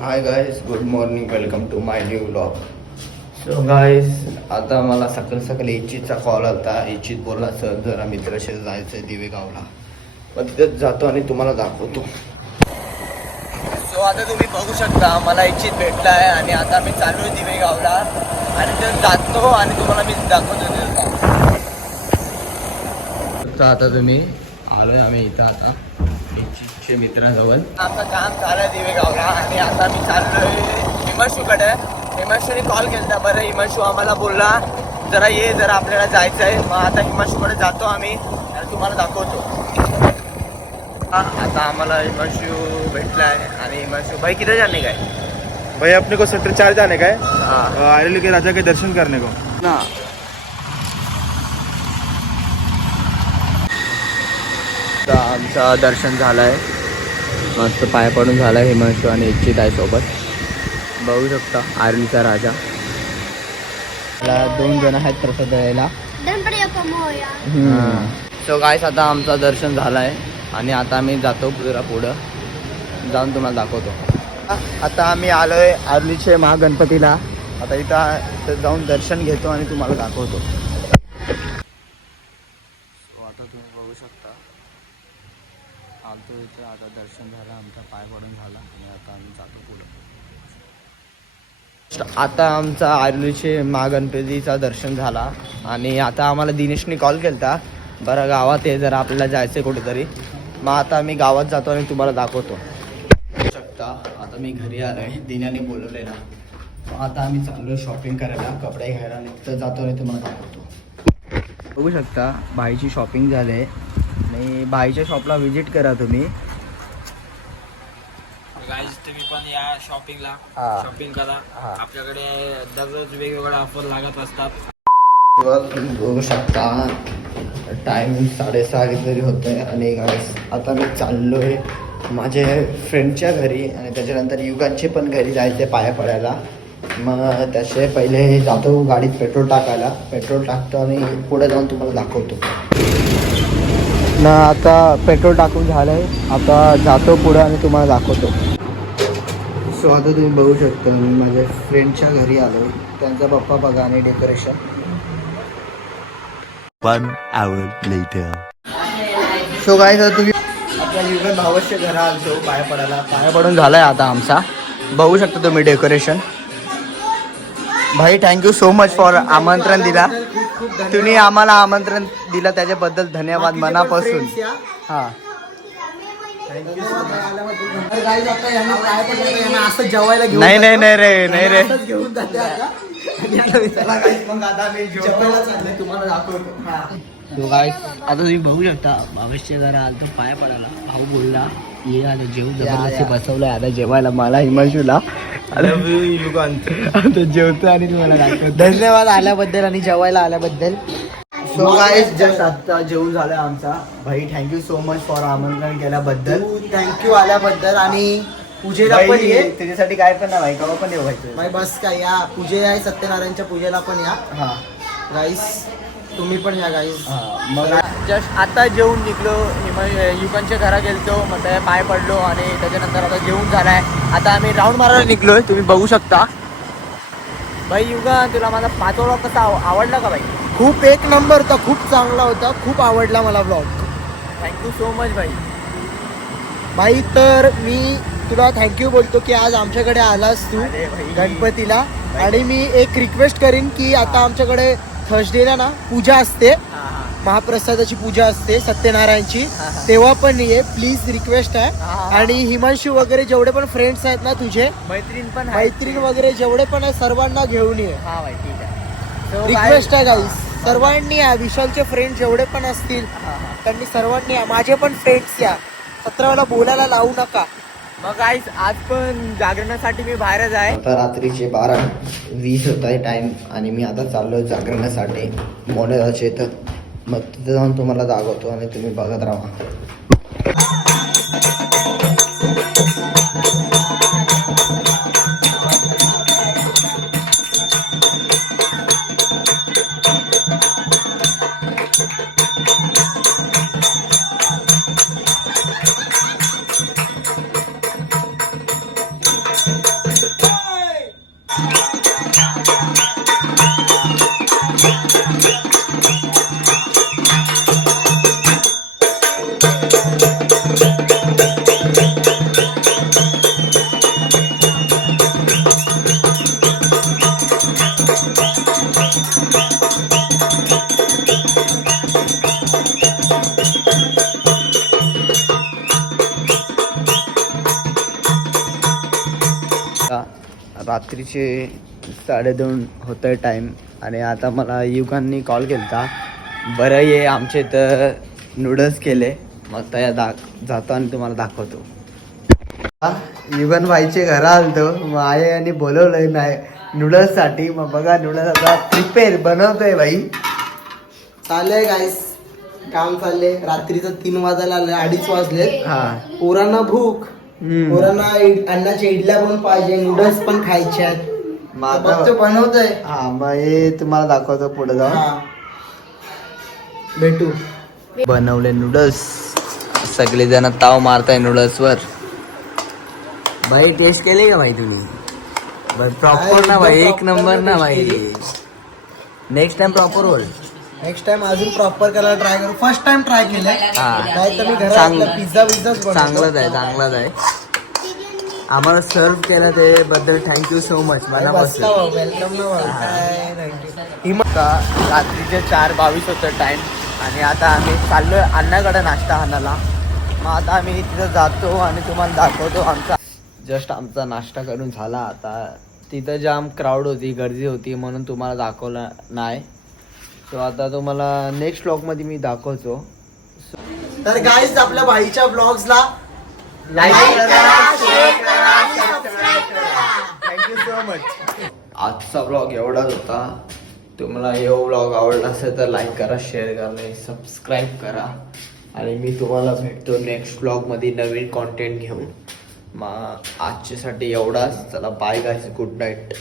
High guys, good morning, welcome to my new vlog. So guys, आता मला सकाळी सकाळी इच्छितचा कॉल आला. इच्छित बोलला सर जरा मित्राशी जायचं आहे दिवेगावला. मग तिथेच जातो आणि तुम्हाला दाखवतो. सो आता तुम्ही बघू शकता मला इच्छित भेटला आहे आणि आता मी चाललो आहे दिवेगावला आणि तिथं जातो आणि तुम्हाला मी दाखवतो दिवेगाव. तर आता तुम्ही आलो आहे आम्ही इथं आता इच्छितचे मित्राजवळ. आमचं काम चालू आहे दिवेगावला आणि आता मी चाललो आहे हिमांशूकडे. हिमांशूने कॉल केला. बरं हिमांशू आम्हाला बोलला जरा ये, जरा आपल्याला जायचं आहे. मग आता हिमांशूकडे जातो आम्ही आणि तुम्हाला दाखवतो. आता आम्हाला हिमांशू भेटला आहे आणि हिमांशू भाई किधर जाने का है? भाई अपने को सेक्टर 4 जाने का है, हाँ आयरली के राजा के दर्शन करने को ना. आता आमचं दर्शन झालं आहे, मस्त पाय पडून झाला आहे. हिमांशू आणि इच्छित आहे सोबत. बघू शकता आर्लीचा राजा. मला 2 जण आहेत प्रसाद द्यायला. सो गाईस, आता आमचं दर्शन झालं आहे आणि आता आम्ही जातो जरा पुढं जाऊन तुम्हाला दाखवतो. आता आम्ही आलो आहे आर्लीचे महागणपतीला. आता इथं जाऊन दर्शन घेतो आणि तुम्हाला दाखवतो. सो आता तुम्ही बघू शकता आलतो इथे. आता दर्शन झालं, आमचा पाय पडून झाला आणि आता आम्ही जातो पुढं. आता आमचा आर्लीचे महागणपतीचा दर्शन झाला आणि आता आम्हाला दिनेशने कॉल केला. बरं गावात आहे, जरा आपल्याला जायचं आहे कुठेतरी. मग आता आम्ही गावात जातो आणि तुम्हाला दाखवतो. बघू शकता आता मी घरी आलो आहे, दिन्याने बोलवलेला. आता आम्ही चाललो शॉपिंग करायला, कपडे घ्यायला आणि तिथं जातो आणि तुम्हाला दाखवतो. बघू शकता भाईची शॉपिंग झाली आहे आणि भाईच्या शॉपला व्हिजिट करा तुम्ही. गाईज तुम्ही पण या शॉपिंगला शॉपिंग करा. आपल्याकडे दररोज वेगवेगळ्या ऑफर लागत असतात. तुम्ही बघू शकता टाईम 6:30 तरी होत आहे आणि आता मी चाललो आहे माझ्या फ्रेंडच्या घरी आणि त्याच्यानंतर युगांचे पण घरी जायचे पाया पडायला. मग त्याचे पहिले जातो गाडीत पेट्रोल टाकायला. पेट्रोल टाकतो आणि पुढे जाऊन तुम्हाला दाखवतो ना. आता पेट्रोल टाकून झालं आहे, आता जातो पुढं आणि तुम्हाला दाखवतो. सो आता तुम्ही बघू शकता मी माझ्या फ्रेंडच्या घरी आलो. त्यांचा पप्पा बघा आणि decoration. 1 hour later. So guys, आता तुम्ही आपल्या युगन भावाच्या घरा आलतो पाया पडायला. पाया पडून झालाय आता आमचा. बघू शकता तुम्ही डेकोरेशन. भाई थँक्यू सो मच फॉर आमंत्रण दिला. तुम्ही आम्हाला आमंत्रण दिलं त्याच्याबद्दल धन्यवाद मनापासून. हां नाही नाही नाही रे, नाही रे. तुम्हाला दाखवतो. सो गाईस, आता तुम्ही बघू शकता भावेशच्या घरा आलतो पाया पडायला. भाऊ बोलला ये आता जेव, जबरदस्ती बसवलंय आता जेवायला मला हिमांशूला. आता जेवतो आणि तुम्हाला दाखवतो. धन्यवाद आल्याबद्दल आणि जेवायला आल्याबद्दल. सो गाईस, जस्ट आता जेवून झालं आमचा. भाई थँक्यू सो मच फॉर आमंत्रण केल्याबद्दल. थँक्यू आल्याबद्दल. आणि पूजेला पण ये. त्याच्यासाठी काय पण नाही भाई, केव्हा पण येऊ भाई बस काय या पूजे आहे, सत्यनारायणच्या पूजेला पण या. हां गाईस तुम्ही पण या गाईस. मग जस्ट आता जेवून निघलो. युगांच्या घरा गेलतो, मग त्या पाय पडलो आणि त्याच्यानंतर आता जेवून झालाय. आता आम्ही राऊंड मारायला निघलोय, तुम्ही बघू शकता. भाई युगा, तुला माझा 5 व्लॉग कसा आवडला का भाई? खूप एक नंबर होता, खूप चांगला होता, खूप आवडला मला ब्लॉग. थँक्यू सो मच भाई. भाई तर मी तुला थँक्यू बोलतो की आज आमच्याकडे आलास तू अरे भाई. गणपतीला. आणि मी एक रिक्वेस्ट करीन की आता आमच्याकडे थर्सडेला ना पूजा असते, महाप्रसादाची पूजा असते सत्यनारायणची, तेव्हा पण ये प्लीज, रिक्वेस्ट आहे. आणि हिमांशू वगैरे जेवढे पण फ्रेंड्स आहेत ना तुझे, मैत्रीण वगैरे जेवढे पण आहे सर्वांना घेऊन ये. हा भाई ठीक आहे. रिक्वेस्ट आहे गाईस, सर्वांनी या. विशालचे फ्रेंड जेवढे पण असतील त्यांनी सर्वांनी या. माझे पण फ्रेंड्स या. 17 वेळा बोलायला लावू नका. मग गाईस, आज पण जागरणासाठी मी बाहेरच आहे. आता रात्रीचे 12:20 होत आहे टाइम आणि मी आता चाललो जागरणासाठी मोडेराच्या इथं. मग तिथं जाऊन तुम्हाला दाखवतो आणि तुम्ही बघत राहा. रात्रीचे 2:30 होत आहे टाईम आणि आता मला युगांनी कॉल केला बरं ये आमचे तर नूडल्स केले मग त्या जातो आणि तुम्हाला दाखवतो. युगन भाईचे घरा आलतो मग आई आणि बोलवलंय नाही नूडल्ससाठी. मग बघा नूडल्स आता प्रिपेअर बनवतोय भाई. चाललंय गाईस काम चाललंय. रात्रीचं 3 वाजायला आले 2:30 वाजले. हा पोरांना भूक पोरांना अन्नाच्या इडल्या पण पाहिजे नूडल्स पण खायचे आहेत. मग आता बनवतोय. हा मग हे तुम्हाला दाखवतो पुढे जाऊन. भेटू. बनवले नूडल्स सगळेजण ताव मारताय नूडल्स वर. भाई टेस्ट केले का भाई तुम्ही? भाई प्रॉपर ना भाई एक नंबर ना भाई. नेक्स्ट टाइम प्रॉपर होईल. नेक्स्ट टाइम अजून प्रॉपर करायला ट्राय करू. फर्स्ट टाइम ट्राय केलंय. हा. नाही तर मी घरात चांगलं. पिझ्झा बिझ्झाच चांगलंच आहे चांगलंच आहे. आम्हाला सर्व केलं ते बद्दल थँक्यू सो मच मनापासून. वेलकम ना. रात्रीचे 4:22 होतं टाइम आणि आता आम्ही चाललोय अण्णाकडे नाश्ता आणायला. मग आता आम्ही तिथं जातो आणि तुम्हाला दाखवतो. जस्ट आमचा नाश्ता करून झाला. आता तिथं जाम क्राऊड होती गर्दी होती म्हणून तुम्हाला दाखवलं नाही. सो आता तुम्हाला नेक्स्ट व्लॉगमध्ये मी दाखवतो. तर गाईज आपल्या भाईच्या ब्लॉग्सला लाईक करा, शेअर करा, सबस्क्राईब करा. Thank you so much. आजचा ब्लॉग एवढाच होता. तुम्हाला हे ब्लॉग आवडला असेल तर लाईक करा, शेअर करा, सबस्क्राईब करा आणि मी तुम्हाला भेटतो नेक्स्ट ब्लॉगमध्ये नवीन कॉन्टेंट घेऊन. मग आजच्यासाठी एवढाच. चला बाय गाईज, गुड नाईट.